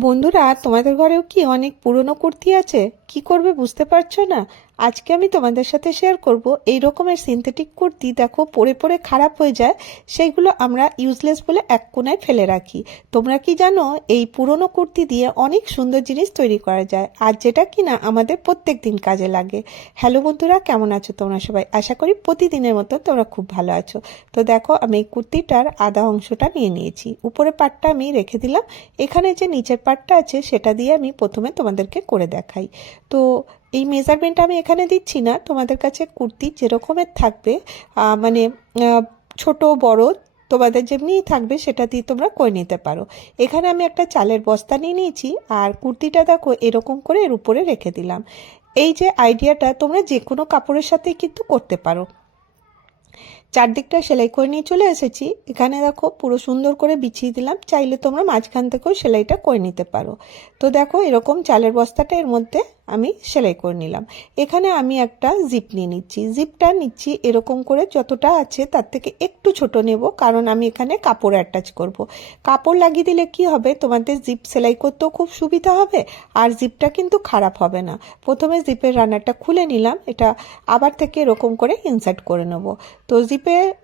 বন্ধুরা তোমাদের ঘরেও কি অনেক পুরনো কুর্তি আছে? কি করবে বুঝতে পারছ না? আজকে আমি তোমাদের সাথে শেয়ার করব এই রকমের সিনথেটিক কুর্তি। দেখো, পরে পরে খারাপ হয়ে যায়, সেইগুলো আমরা ইউজলেস বলে এক কোনায় ফেলে রাখি। তোমরা কি জানো, এই পুরনো কুর্তি দিয়ে অনেক সুন্দর জিনিস তৈরি করা যায়, আর যেটা কিনা আমাদের প্রত্যেক দিন কাজে লাগে। হ্যালো বন্ধুরা, কেমন আছো তোমরা সবাই? আশা করি প্রতিদিনের মতো তোমরা খুব ভালো আছো। তো দেখো, আমি এই কুর্তিটার আধা অংশটা নিয়ে নিয়েছি। উপরে পাটটা আমি রেখে দিলাম। এখানে যে নিচের পাটটা আছে, সেটা দিয়ে আমি প্রথমে তোমাদেরকে করে দেখাই। তো এই মেজারমেন্ট আমি এখানে দিচ্ছি না। তোমাদের কাছে কুর্তি যেরকমের থাকবে মানে ছোট, বড়, তোমাদের যেমনিই থাকবে সেটা দিয়ে তোমরা করে নিতে পারো। এখানে আমি একটা চালের বস্তা নিয়ে নিয়েছি, আর কুর্তিটা দেখো এরকম করে এর উপরে রেখে দিলাম। এই যে আইডিয়াটা তোমরা যে কোনো কাপড়ের সাথে কিন্তু করতে পারো। চারদিকটা সেলাই করে নিয়ে চলে এসেছি। এখানে দেখো পুরো সুন্দর করে বিছিয়ে দিলাম। চাইলে তোমরা মাঝখান থেকেও সেলাইটা করে নিতে পারো। তো দেখো এরকম চালের বস্তাটা এর মধ্যে আমি সেলাই করে নিলাম। এখানে আমি একটা জিপ নিয়ে নিচ্ছি। জিপটা নিচ্ছি এরকম করে যতটা আছে তার থেকে একটু ছোট নেব কারণ আমি এখানে কাপড় অ্যাটাচ করব। কাপড় লাগিয়ে দিলে কি হবে? তোমাদের জিপ সেলাই করতেও খুব সুবিধা হবে আর জিপটা কিন্তু খারাপ হবে না। প্রথমে জিপের রানারটা খুলে নিলাম। এটা আবার থেকে এরকম করে ইনসার্ট করে নেব। তো জিপে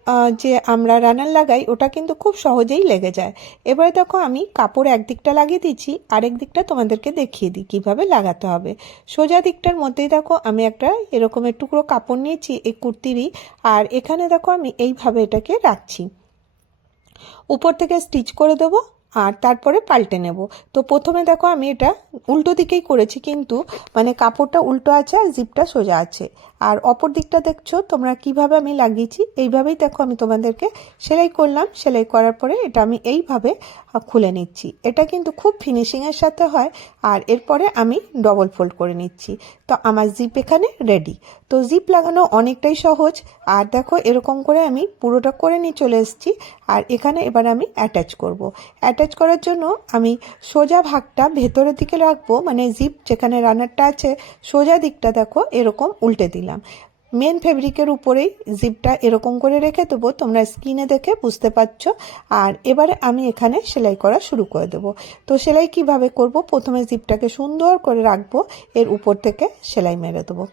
আহ, যে আমরা রানার লাগাই ওটা কিন্তু খুব সহজেই লেগে যায়। এবারে দেখো আমি কাপড় একদিকটা লাগিয়ে দিচ্ছি আরেক দিকটা তোমাদেরকে দেখিয়ে দিই কীভাবে লাগাতে হবে। সোজা দিকটার মধ্যেই দেখো আমি একটা এরকমের টুকরো কাপড় নিয়েছি এই কুর্তিরই আর এখানে দেখো আমি এইভাবে এটাকে রাখছি। উপর থেকে স্টিচ করে দেবো আর তারপরে পাল্টে নেব। তো প্রথমে দেখো আমি এটা উল্টো দিকেই করেছি, কিন্তু মানে কাপড়টা উল্টো আছে আর জিপটা সোজা আছে। আর অপর দিকটা দেখছ, তোমরা কীভাবে আমি লাগিয়েছি, এইভাবেই দেখো আমি তোমাদেরকে সেলাই করলাম। সেলাই করার পরে এটা আমি এইভাবে খুলে নিচ্ছি। এটা কিন্তু খুব ফিনিশিংয়ের সাথে হয়, আর এরপরে আমি ডবল ফোল্ড করে নিচ্ছি। তো আমার জিপ এখানে রেডি তো জিপ লাগানো অনেকটাই সহজ। আর দেখো এরকম করে আমি পুরোটা করে নিয়ে চলে এসেছি। আর এখানে এবার আমি অ্যাটাচ করব। অ্যাটাচ করার জন্য আমি সোজা ভাগটা ভেতরের দিকে রাখব। মানে জিপ যেখানে রানারটা আছে, সোজা দিকটা দেখো এরকম উল্টে দিলাম। মেন ফেব্রিকের উপরেই জিপটা এরকম করে রেখে দেবো। তোমরা স্কিনে দেখে বুঝতে পারছ। আর এবারে আমি এখানে সেলাই করা শুরু করে দেবো। তো সেলাই কীভাবে করব? প্রথমে জিপটাকে সুন্দর করে রাখব। এর উপর থেকে সেলাই মেরে দেবো।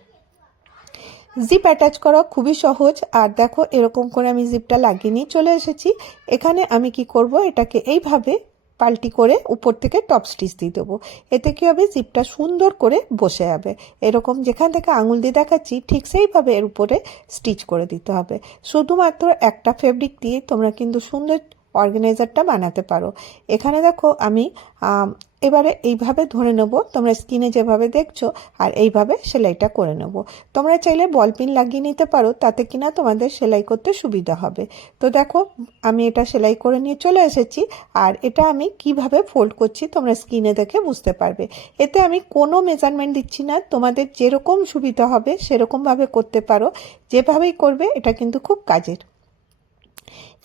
জিপ অ্যাটাচ করা খুবই সহজ। আর দেখো, এরকম করে আমি জিপটা লাগিয়ে নিয়ে চলে এসেছি। এখানে আমি কি করব? এটাকে এইভাবে পাল্টি করে উপর থেকে টপ স্টিচ দিয়ে দেবো। এতে কী হবে? জিপটা সুন্দর করে বসে যাবে। এরকম যেখান থেকে আঙুল দিয়ে দেখাচ্ছি, ঠিক সেইভাবে এর উপরে স্টিচ করে দিতে হবে। শুধুমাত্র একটা ফেব্রিক দিয়ে তোমরা কিন্তু সুন্দর অর্গানাইজারটা বানাতে পারো। এখানে দেখো আমি এবারে এইভাবে ধরে নেব, তোমরা স্কিনে যেভাবে দেখছ, আর এইভাবে সেলাইটা করে নেব। তোমরা চাইলে বল পিন লাগিয়ে নিতে পারো, তাতে কিনা তোমাদের সেলাই করতে সুবিধা হবে। তো দেখো, আমি এটা সেলাই করে নিয়ে চলে এসেছি, আর এটা আমি কীভাবে ফোল্ড করছি তোমরা স্কিনে দেখে বুঝতে পারবে। এতে আমি কোনো মেজারমেন্ট দিচ্ছি না, তোমাদের যেরকম সুবিধা হবে সেরকমভাবে করতে পারো। যেভাবেই করবে, এটা কিন্তু খুব কাজের।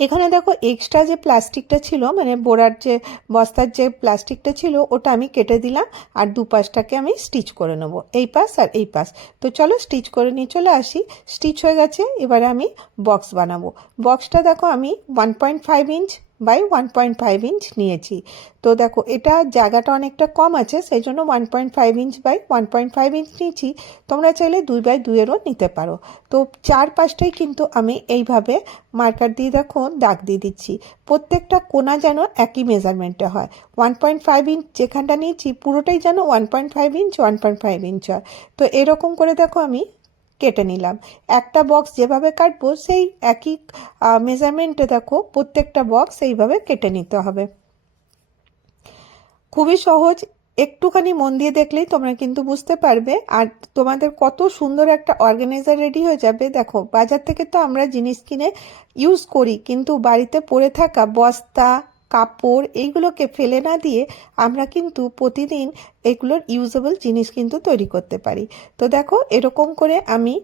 এখানে দেখো এক্সট্রা যে প্লাস্টিকটা ছিল মানে বোড়ার যে, বস্তার যে প্লাস্টিকটা ছিল, ওটা আমি কেটে দিলাম আর দুপাশটাকে আমি স্টিচ করে নেব। এই পাশ আর এই পাশ। তো চলো স্টিচ করে নিয়ে চলে আসি। স্টিচ হয়ে গেছে, এবারে আমি বক্স বানাবো। বক্সটা দেখো আমি one point five inch by one point five inch নিয়েছি। তো দেখো, এটা জায়গাটা অনেকটা কম আছে সেই জন্য one point five inch by one point five inch নিয়েছি। তোমরা চাইলে দুই বাই দুইয়েরও নিতে পারো। তো চার পাশটাই কিন্তু আমি এইভাবে মার্কার দিয়ে দেখো, দাগ দিয়ে দিচ্ছি। প্রত্যেকটা কোনা যেন একই মেজারমেন্টে হয়। ওয়ান পয়েন্ট ফাইভ ইঞ্চ যেখানটা নিয়েছি, পুরোটাই যেন one point five inch one point five inch হয়। তো এরকম করে দেখো আমি কেটে নিলাম। একটা বক্স যেভাবে কাটবো, সেই একই মেজারমেন্টে দেখো প্রত্যেকটা বক্স এইভাবে কেটে নিতে হবে। খুবই সহজ, একটুখানি মন দিয়ে দেখলেই তোমরা কিন্তু বুঝতে পারবে। আর তোমাদের কত সুন্দর একটা অর্গানাইজার রেডি হয়ে যাবে। দেখো, বাজার থেকে তো আমরা জিনিস কিনে ইউজ করি, কিন্তু বাড়িতে পড়ে থাকা বস্তা কাপড় এইগুলোকে ফেলে না দিয়ে আমরা কিন্তু প্রতিদিন এগুলোর ইউজেবল জিনিস কিন্তু তৈরি করতে পারি। তো দেখো, এরকম করে আমি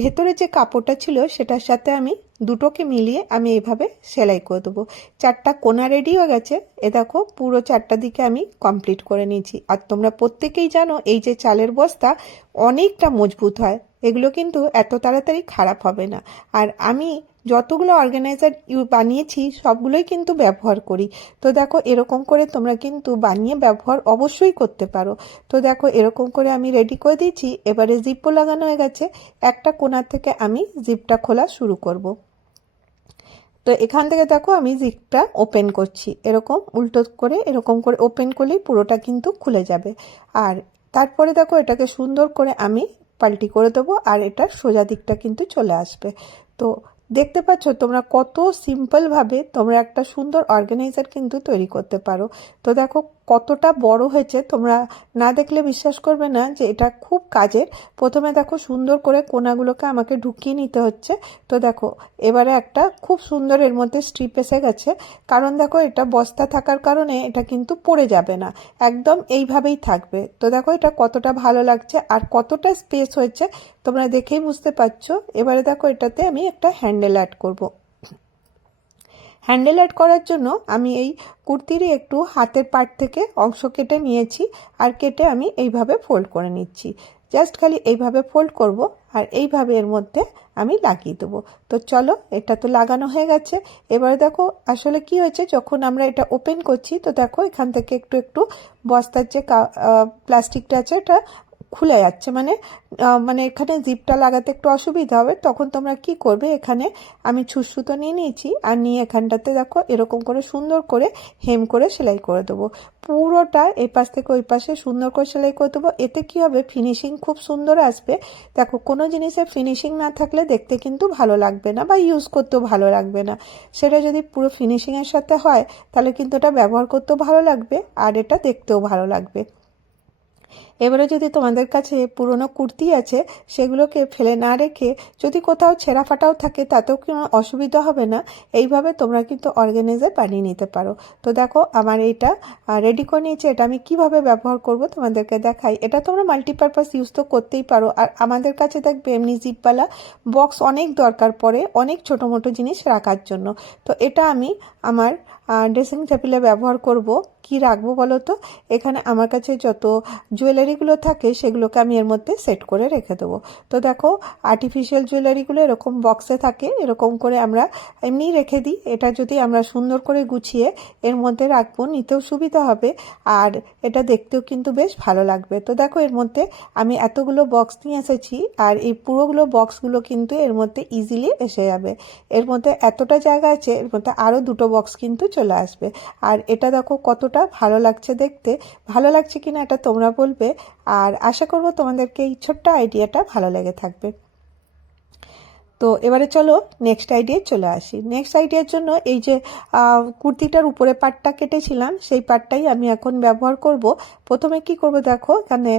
ভেতরে যে কাপড়টা ছিল সেটার সাথে আমি দুটোকে মিলিয়ে আমি এইভাবে সেলাই করে দেবো। চারটা কোনা রেডি হয়ে গেছে। এ দেখো, পুরো চারটা দিকে আমি কমপ্লিট করে নিয়েছি। আর তোমরা প্রত্যেকেই জানো, এই যে চালের বস্তা অনেকটা মজবুত হয়। এগুলো কিন্তু এত তাড়াতাড়ি খারাপ হবে না। আর আমি যতগুলো অর্গানাইজার ইউ বানিয়েছি, সবগুলোই কিন্তু ব্যবহার করি। তো দেখো, এরকম করে তোমরা কিন্তু বানিয়ে ব্যবহার অবশ্যই করতে পারো। তো দেখো, এরকম করে আমি রেডি করে দিয়েছি। এবারে জিপও লাগানো হয়ে গেছে। একটা কোণা থেকে আমি জিপটা খোলা শুরু করব। তো এখান থেকে দেখো, আমি জিপটা ওপেন করছি। এরকম, উল্টো করে এরকম করে ওপেন করলেই পুরোটা কিন্তু খুলে যাবে। আর তারপরে দেখো, এটাকে সুন্দর করে আমি পাল্টি করে দেবো। আর এটার সোজা দিকটা কিন্তু চলে আসবে। তো দেখতে পাচ্ছ, তোমরা কত সিম্পলভাবে তোমরা একটা সুন্দর অর্গানাইজার কিন্তু তৈরি করতে পারো। তো দেখো কতটা বড় হয়েছে তোমরা না দেখলে বিশ্বাস করবে না যে এটা খুব কাজের। প্রথমে দেখো সুন্দর করে কোনাগুলোকে আমাকে ঢুকিয়ে নিতে হচ্ছে। তো দেখো, এবারে একটা খুব সুন্দর এর মধ্যে স্ট্রিপ এসে গেছে। কারণ দেখো এটা বস্তা থাকার কারণে এটা কিন্তু পড়ে যাবে না। একদম এইভাবেই থাকবে। তো দেখো এটা কতটা ভালো লাগছে আর কতটা স্পেস হয়েছে, তোমরা দেখেই বুঝতে পারছ। এবারে দেখো এটাতে আমি একটা হ্যান্ডেল অ্যাড করব। হ্যান্ডেল অ্যাড করার জন্য আমি এই কুর্তিরই একটু হাতের পাট থেকে অংশ কেটে নিয়েছি আর কেটে আমি এইভাবে ফোল্ড করে নিচ্ছি। জাস্ট খালি এইভাবে ফোল্ড করব আর এইভাবে এর মধ্যে আমি লাগিয়ে দেবো। তো চলো, এটা তো লাগানো হয়ে গেছে। এবারে দেখো, আসলে কি হয়েছে, যখন আমরা এটা ওপেন করছি, তো দেখো এখান থেকে একটু একটু বস্তার যে প্লাস্টিকটা আছে, এটা খুলে যাচ্ছে। মানে মানে এখানে জিপটা লাগাতে একটু অসুবিধা হবে। তখন তোমরা কি করবে? এখানে আমি ছুসুতো নিয়ে নিয়েছি। আর নিয়ে এখানটাতে দেখো, এরকম করে সুন্দর করে হেম করে সেলাই করে দেবো। পুরোটা এই পাশ থেকে ওই পাশে সুন্দর করে সেলাই করে দেবো। এতে কি হবে? ফিনিশিং খুব সুন্দর আসবে। দেখো, কোনো জিনিসের ফিনিশিং না থাকলে দেখতে কিন্তু ভালো লাগবে না বা ইউজ করতেও ভালো লাগবে না। সেটা যদি পুরো ফিনিশিংয়ের সাথে হয়, তাহলে কিন্তু এটা ব্যবহার করতেও ভালো লাগবে আর এটা দেখতেও ভালো লাগবে। এবারে যদি তোমাদের কাছে পুরনো কুর্তি আছে, সেগুলোকে ফেলে না রেখে যদি কোথাও ছেঁড়া ফাটাও থাকে, তাতেও কোনো অসুবিধা হবে না। এইভাবে তোমরা কিন্তু অর্গানাইজার বানিয়ে নিতে পারো। তো দেখো, আমার এইটা রেডি করে নিয়েছে। এটা আমি কীভাবে ব্যবহার করব তোমাদেরকে দেখাই। এটা তোমরা মাল্টিপারপাস ইউজ তো করতেই পারো। আর আমাদের কাছে দেখবে এমনি জিপওয়ালা বক্স অনেক দরকার পড়ে, অনেক ছোটো মোটো জিনিস রাখার জন্য। তো এটা আমি আমার ড্রেসিং টেবিলে ব্যবহার করব। কি রাখব বলো তো? এখানে আমার কাছে যত জুয়েলারিগুলো থাকে, সেগুলোকে আমি এর মধ্যে সেট করে রেখে দেবো। তো দেখো আর্টিফিশিয়াল জুয়েলারিগুলো এরকম বক্সে থাকে, এরকম করে আমরা এমনি রেখে দিই। এটা যদি আমরা সুন্দর করে গুছিয়ে এর মধ্যে রাখব, নিতেও সুবিধা হবে। আর এটা দেখতেও কিন্তু বেশ ভালো লাগবে। তো দেখো, এর মধ্যে আমি এতগুলো বক্স নিয়ে এসেছি, আর এই পুরোগুলো বক্সগুলো কিন্তু এর মধ্যে ইজিলি এসে যাবে। এর মধ্যে এতটা জায়গা আছে, এর মধ্যে আরও দুটো বক্স কিন্তু চলে আসবে। আর এটা দেখো কতটা ভালো লাগছে দেখতে। ভালো লাগছে কিনা এটা তোমরা বলবে। আর আশা করব তোমাদেরকে এই ছোট্ট আইডিয়াটা ভালো লেগে থাকবে। তো এবারে চলো নেক্সট আইডিয়ায় চলে আসি। নেক্সট আইডিয়ার জন্য এই যে কুর্তিটার উপরে পাটটা কেটেছিলাম, সেই পাটটাই আমি এখন ব্যবহার করব। প্রথমে কি করব দেখো, এখানে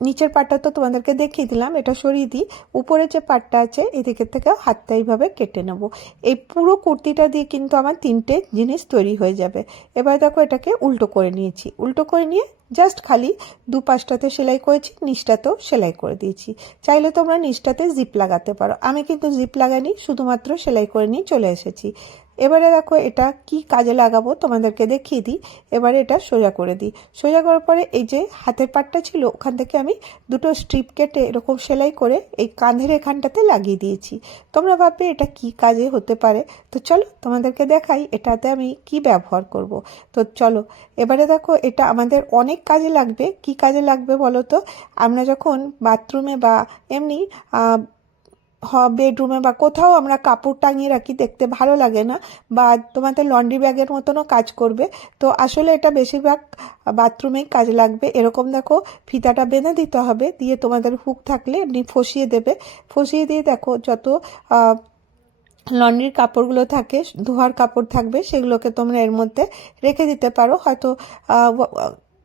নিচের পাটটা তো তোমাদেরকে দেখিয়ে দিলাম, এটা সরিয়ে দিই। উপরে যে পাটটা আছে এদিকের থেকে হাতটা এইভাবে কেটে নেব। এই পুরো কুর্তিটা দিয়ে কিন্তু আমার তিনটে জিনিস তৈরি হয়ে যাবে। এবার দেখো এটাকে উল্টো করে নিয়েছি। উল্টো করে নিয়ে জাস্ট খালি দু পাশটাতে সেলাই করেছি, নিচটাতেও সেলাই করে দিয়েছি। চাইলে তোমরা নিচটাতে জিপ লাগাতে পারো। আমি কিন্তু জিপ লাগাইনি, শুধুমাত্র সেলাই করে নিয়ে চলে এসেছি। এবারে দেখো এটা কি কাজে লাগাবো তোমাদেরকে দেখিয়ে দিই। এবারে এটা সোজা করে দিই। সোজা করার পরে এই যে হাতের পাটটা ছিল, ওখান থেকে আমি দুটো স্ট্রিপ কেটে এরকম সেলাই করে এই কাঁধের এখানটাতে লাগিয়ে দিয়েছি। তোমরা ভাববে, এটা কি কাজে হতে পারে? তো চলো তোমাদেরকে দেখাই এটাতে আমি কি ব্যবহার করব। তো চলো, এবারে দেখো এটা আমাদের অনেক কাজে লাগবে। কি কাজে লাগবে বলো তো? আমরা যখন বাথরুমে বা এমনি বেডরুমে বা কোথাও আমরা কাপড় টাঙিয়ে রাখি, দেখতে ভালো লাগে না, বা তোমাদের লন্ড্রি ব্যাগের মতনও কাজ করবে। তো আসলে এটা বেশিরভাগ বাথরুমেই কাজ লাগবে। এরকম দেখো, ফিতাটা বেঁধে দিতে হবে, দিয়ে তোমাদের হুক থাকলে এমনি ফসিয়ে দেবে। ফসিয়ে দিয়ে দেখো, যত লন্ড্রির কাপড়গুলো থাকে, ধোয়ার কাপড় থাকবে, সেগুলোকে তোমরা এর মধ্যে রেখে দিতে পারো। হয়তো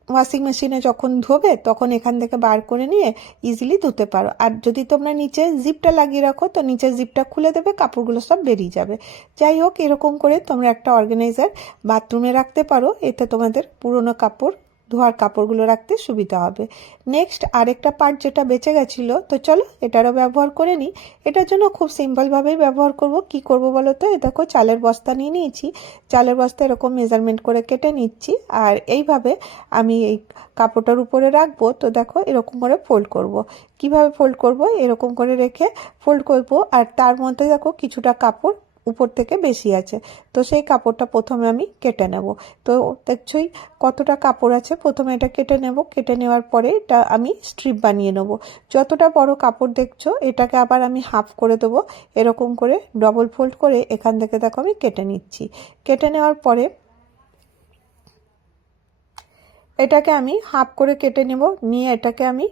ওয়াশিং মেশিনে যখন ধোবে, তখন এখান থেকে বার করে নিয়ে ইজিলি ধুতে পারো। আর যদি তোমরা নিচে জিপটা লাগিয়ে রাখো, তো নিচে জিপটা খুলে দেবে, কাপড়গুলো সব বেরিয়ে যাবে। যাই হোক, এরকম করে তোমরা একটা অর্গানাইজার বাথরুমে রাখতে পারো। এতে তোমাদের পুরনো কাপড় ধোয়ার কাপড়গুলো রাখতে সুবিধা হবে। নেক্সট আরেকটা পার্ট যেটা বেঁচে গেছিল, তো চলো এটারও ব্যবহার করে নিই। এটার জন্য খুব সিম্পলভাবেই ব্যবহার করব। কি করব বলো তো? দেখো, চালের বস্তা নিয়ে নিয়েছি। চালের বস্তা এরকম মেজারমেন্ট করে কেটে নিচ্ছি। আর এইভাবে আমি এই কাপড়টার উপরে রাখব। তো দেখো, এরকম করে ফোল্ড করব। কীভাবে ফোল্ড করব? এরকম করে রেখে ফোল্ড করব। আর তার মধ্যে দেখো, কিছুটা কাপড় উপর থেকে বেশি আছে। তো সেই কাপড়টা প্রথমে আমি কেটে নেব। তো দেখছই কতটা কাপড় আছে। প্রথমে এটা কেটে নেব। কেটে নেওয়ার পরে এটা আমি স্ট্রিপ বানিয়ে নেব। যতটা বড় কাপড় দেখছ, এটাকে আবার আমি হাফ করে দেবো। এরকম করে ডবল ফোল্ড করে এখান থেকে দেখো আমি কেটে নিচ্ছি। কেটে নেওয়ার পরে এটাকে আমি হাফ করে কেটে নেব। নিয়ে এটাকে আমি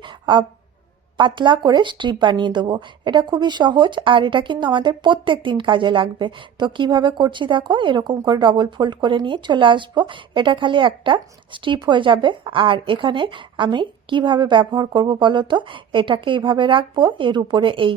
পাতলা করে স্ট্রিপ বানিয়ে দেবো। এটা খুবই সহজ আর এটা কিন্তু আমাদের প্রত্যেক দিন কাজে লাগবে। তো কীভাবে করছি দেখো? এরকম করে ডবল ফোল্ড করে নিয়ে চলে আসব। এটা খালি একটা স্ট্রিপ হয়ে যাবে। আর এখানে আমি কীভাবে ব্যবহার করব বলো তো? এটাকে এইভাবে রাখব। এর উপরে এই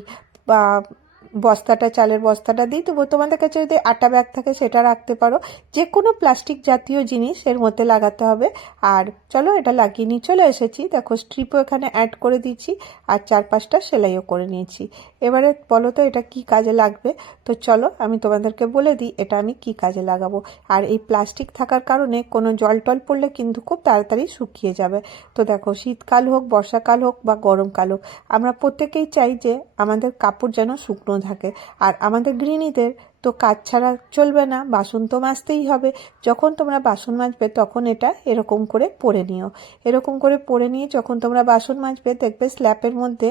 বস্তাটা, চালের বস্তাটা দিই। তবু তোমাদের কাছে যদি আটা ব্যাগ থাকে সেটা রাখতে পারো। যে কোনো প্লাস্টিক জাতীয় জিনিস এর মধ্যে লাগাতে হবে। আর চলো এটা লাগিয়ে নিয়ে চলে এসেছি। দেখো স্ট্রিপও এখানে অ্যাড করে দিচ্ছি আর চার পাঁচটা সেলাইও করে নিয়েছি। এবারে বলো তো, এটা কি কাজে লাগবে? তো চলো, আমি তোমাদেরকে বলে দিই, এটা আমি কি কাজে লাগাবো। আর এই প্লাস্টিক থাকার কারণে কোনো জল টল পড়লে কিন্তু খুব তাড়াতাড়ি শুকিয়ে যাবে। তো দেখো, শীতকাল হোক, বর্ষাকাল হোক বা গরমকাল হোক, আমরা প্রত্যেকেই চাই যে আমাদের কাপড় যেন শুকনো থাকে। আর আমাদের গৃহিণীদের তো কাজ ছাড়া চলবে না, বাসন তো মাজতেই হবে। যখন তোমরা বাসন মাজবে তখন এটা এরকম করে পরে নিও। এরকম করে পরে নিয়ে যখন তোমরা বাসন মাজবে, দেখবে স্ল্যাপের মধ্যে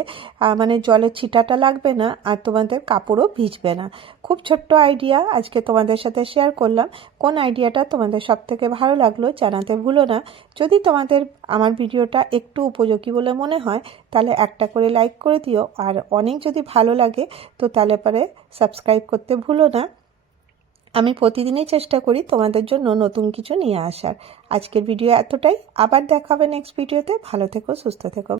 মানে জলের ছিটাটা লাগবে না আর তোমাদের কাপড়ও ভিজবে না। খুব ছোট্ট আইডিয়া আজকে তোমাদের সাথে শেয়ার করলাম। কোন আইডিয়াটা তোমাদের সব থেকে ভালো লাগল জানাতে ভুলো না। যদি তোমাদের আমার ভিডিওটা একটু উপযোগী বলে মনে হয়, তাহলে একটা করে লাইক করে দিও। আর অনেক যদি ভালো লাগে, তো তাহলে পরে সাবস্ক্রাইব করতে ভুলো না। আমি প্রতিদিনই চেষ্টা করি তোমাদের জন্য নতুন কিছু নিয়ে আসার। আজকের ভিডিও এতটাই। আবার দেখাবে নেক্সট ভিডিওতে ভালো থেকো, সুস্থ থেকো।